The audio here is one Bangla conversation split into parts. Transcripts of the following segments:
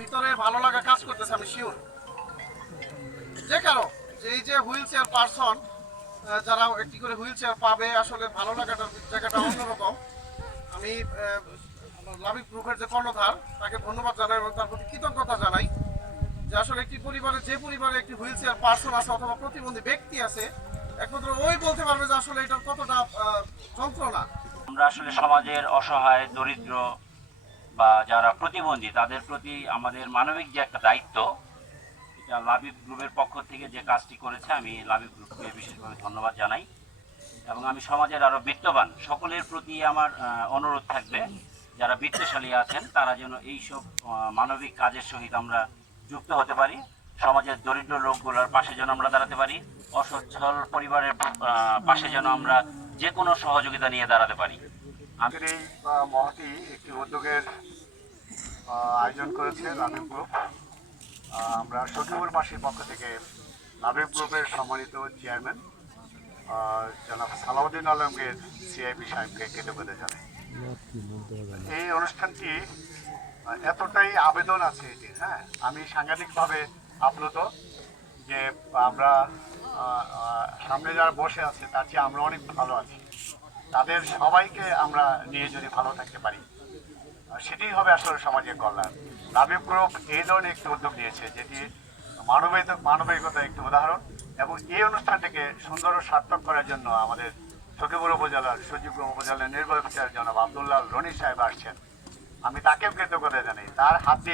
ভিতরে ভালো লাগা কাজ করতেছে, আমি শিওর যে কারও এই যে হুইল চেয়ার পারসন যারা একটি করে হুইল চেয়ার পাবে, আসলে ভালো লাগাটার জায়গাটা অন্যরকম। আমি লাভিক গ্রুপের যে কর্ণধার, তাকে ধন্যবাদ জানাই এবং তার প্রতি কৃতজ্ঞতা জানাই যে আসলে একটি পরিবারে, যে পরিবারে একটি হুইল চেয়ার পার্সন আছে অথবা প্রতিবন্ধী ব্যক্তি আছে, একমাত্র ওই বলতে পারবে যে আসলে এটার কতটা যন্ত্রণা। আমরা আসলে সমাজের অসহায়, দরিদ্র বা যারা প্রতিবন্ধী, তাদের প্রতি আমাদের মানবিক যে একটা দায়িত্ব, এটা লাভিব গ্রুপের পক্ষ থেকে যে কাজটি করেছে, আমি লাভিব গ্রুপকে বিশেষভাবে ধন্যবাদ জানাই। এবং আমি সমাজের আরও বিত্তবান, সকলের প্রতি আমার অনুরোধ থাকবে, যারা বিত্তশালী আছেন, তারা যেন এইসব মানবিক কাজের সহিত আমরা যুক্ত হতে পারি, সমাজের দরিদ্র লোকগুলোর পাশে যেন আমরা দাঁড়াতে পারি, অসচ্ছল পরিবারের পাশে যেন আমরা যে কোনো সহযোগিতা নিয়ে দাঁড়াতে পারি। আমাদের এই মহতি একটি উদ্যোগের আয়োজন করেছে লাভিব গ্রুপ। আমরা সখীপুরবাসীর পক্ষ থেকে লাভিব গ্রুপের সম্মানিত চেয়ারম্যান জনাব সালাউদ্দিন আলমগীর, সিআইপি সাহেবকে কৃতজ্ঞতা জানাই। এই অনুষ্ঠানটি এতটাই আবেদন আছে এটি হ্যাঁ? আমি সাংঘাতিকভাবে আপ্লুত যে আমরা সামনে যারা বসে আছে, তার চেয়ে আমরা অনেক ভালো আছি। তাদের সবাইকে আমরা নিয়ে যদি ভালো থাকতে পারি সেটাই হবে আসলে সমাজের কল্যাণ। লাভিব গ্রুপ এই ধরনের একটি উদ্যোগ নিয়েছে, যেটি মানবিক, মানবিকতার একটি উদাহরণ এবং এই অনুষ্ঠানটিকে সুন্দর ও সার্থক করার জন্য আমাদের সখীপুর উপজেলার সচিবপুর উপজেলার নির্বাহী বিচার জনাব আবদুল্লাহ রনি সাহেব আসছেন। আমি তাকেও কৃতজ্ঞতা জানাই। তার হাত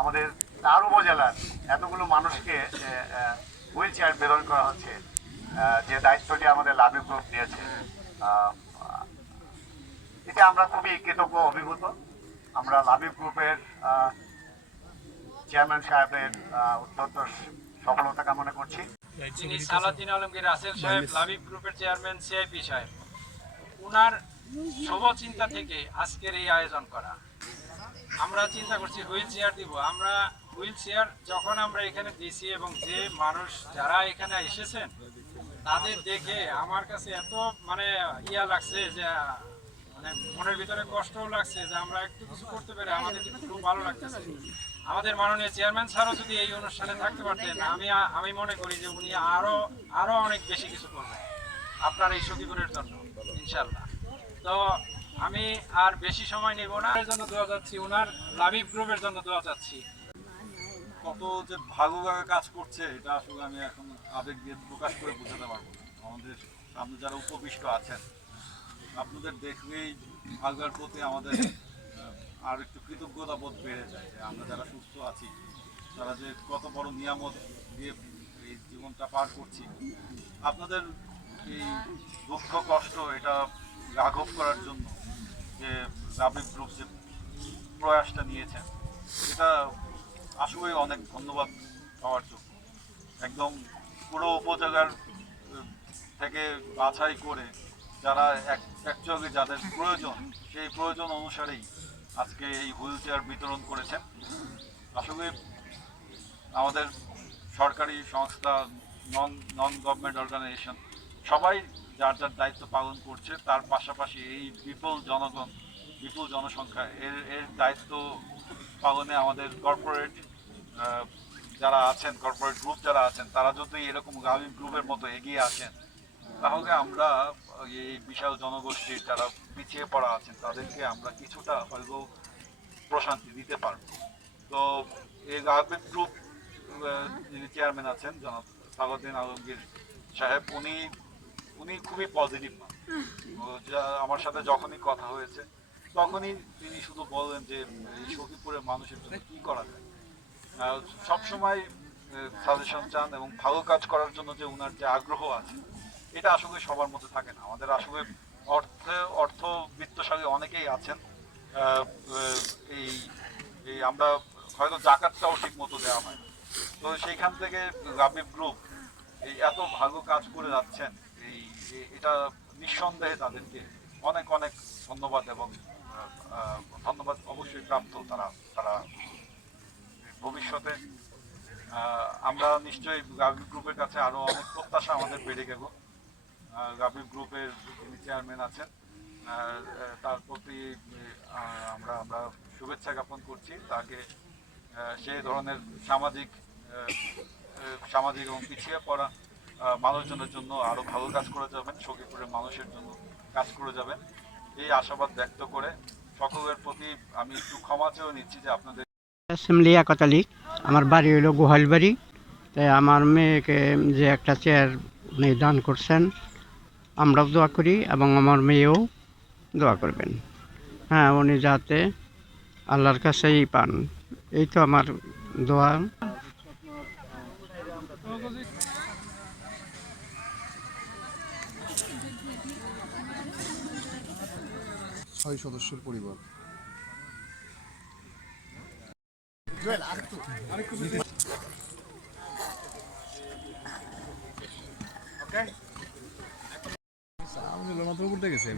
আমাদের, তার উপজেলার এতগুলো মানুষকে হুইল চেয়ার বিতরণ করা হচ্ছে যে দায়িত্বটি আমাদের লাভিব গ্রুপ নিয়েছে। এতে আমরা খুবই কৃতজ্ঞ অভিভূত। আমরা লাভিব গ্রুপের চেয়ারম্যান সাহেবের অত্যন্ত সফলতা কামনা করছি। যিনি সালাউদ্দিন আলমগীর রাসেল সাহেব লাবিব গ্রুপের চেয়ারম্যান সিআইপি সাহেব। ওনার শুভ চিন্তা থেকে আজকের এই আয়োজন করা। আমরা চিন্তা করছি হুইল চেয়ার দিব। আমরা হুইল চেয়ার যখন আমরা এখানে দিছি এবং যে মানুষ যারা এখানে এসেছেন তাদের দেখে আমার কাছে এত মানে ইয়া লাগছে যে মানে মনের ভিতরে কষ্টও লাগছে যে আমরা একটু কিছু করতে পেরে আমাদের কিন্তু খুব ভালো লাগতেছে। আমাদের মাননীয় চেয়ারম্যান স্যারও যদি এই অনুষ্ঠানে থাকতে পারতেন, আমি আমি মনে করি যে উনি আরও আরও অনেক বেশি কিছু করবেন আপনার এই সখীপুরের জন্য ইনশাল্লাহ তো আমি আর বেশি সময় নেব এর জন্য দোয়া যাচ্ছি ওনার লাভিব গ্রুপের জন্য দোয়া চাচ্ছি কত যে ভালোভাবে কাজ করছে, এটা আসলে আমি এখন আবেগ দিয়ে প্রকাশ করে বোঝাতে পারব। না আমাদের সামনে যারা উপবিষ্ট আছেন, আপনাদের দেখলেই ভাগার প্রতি আমাদের আর একটু কৃতজ্ঞতা বোধ বেড়ে যায় যে আমরা যারা সুস্থ আছি, তারা যে কত বড় নিয়ামত দিয়ে এই জীবনটা পার করছি। আপনাদের এই দুঃখ, কষ্ট, এটা লাঘব করার জন্য যে রাবিক গ্রুপ যে প্রয়াসটা নিয়েছেন, এটা আসলে অনেক ধন্যবাদ পাওয়ার জন্য। একদম পুরো উপজেলার থেকে বাছাই করে যারা অ্যাকচুয়ালি যাদের প্রয়োজন, সেই প্রয়োজন অনুসারেই আজকে এই হুইল চেয়ার বিতরণ করেছেন। আসলে আমাদের সরকারি সংস্থা, নন নন গভর্নমেন্ট অর্গানাইজেশন সবাই যার যার দায়িত্ব পালন করছে, তার পাশাপাশি এই বিপুল জনগণ, বিপুল জনসংখ্যা, এর এর দায়িত্ব পালনে আমাদের কর্পোরেট যারা আছেন কর্পোরেট গ্রুপ যারা আছেন, তারা যদি এরকম গাভী গ্রুপের মতো এগিয়ে আসেন, তাহলে আমরা এই বিশাল জনগোষ্ঠীর যারা পিছিয়ে পড়া আছেন, তাদেরকে আমরা কিছুটা হয়তো প্রশান্তি দিতে পারব। তো এই গাভী গ্রুপ যিনি চেয়ারম্যান আছেন, জনাব সালাউদ্দিন আলমগীর সাহেব, উনি উনি খুবই পজিটিভ যা, আমার সাথে যখনই কথা হয়েছে, তখনই তিনি শুধু বললেন যে, এই সখীপুরের মানুষের জন্য কি করা যায়? সবসময় সাজেশন চান এবং ভালো কাজ করার জন্য যে উনার যে আগ্রহ আছে, এটা আসলে সবার মধ্যে থাকে না। আমাদের আসলে অর্থে, অর্থ বিত্তশালী অনেকেই আছেন। এই এই আমরা হয়তো জাকাতটাও ঠিক মতো দেওয়া হয় তো সেইখান থেকে রাবিব গ্রুপ এই এত ভালো কাজ করে যাচ্ছেন, এই এটা নিঃসন্দেহে তাদেরকে অনেক অনেক ধন্যবাদ এবং ধন্যবাদ অবশ্যই প্রাপ্ত তারা তারা ভবিষ্যতে আমরা নিশ্চয়ই গাভী গ্রুপের কাছে আরও অনেক প্রত্যাশা আমাদের বেড়ে গেল। গাভী গ্রুপের যিনি চেয়ারম্যান আছেন তার প্রতি আমরা আমরা শুভেচ্ছা জ্ঞাপন করছি। তাকে সেই ধরনের সামাজিক সামাজিক এবং পিছিয়ে পড়া মানুষজনের জন্য আরও ভালো কাজ করে যাবেন, সখীপুরের মানুষের জন্য কাজ করে যাবেন। এই আশাবাদ ব্যক্ত করে সকলের প্রতি আমি একটু ক্ষমা চেয়েও নিচ্ছি যে আপনাদের অ্যাসেম্বলি একাতালি আমার বাড়ি হলো গোহালবাড়ি। তাই আমার মেয়েকে যে একটা চেয়ার উনি দান করছেন, আমরাও দোয়া করি এবং আমার মেয়েও দোয়া করবেন। হ্যাঁ উনি যাতে আল্লাহর কাছেই পান। এই তো আমার দোয়া। ছয় সদস্যের পরিবার। মাত্র করতে গেছে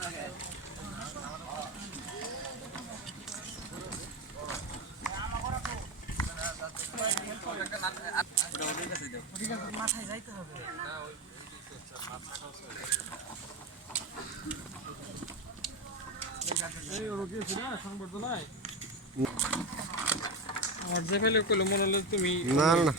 Thank you. আমার যে ফেলে কইলো মনে হলো তুমি না না।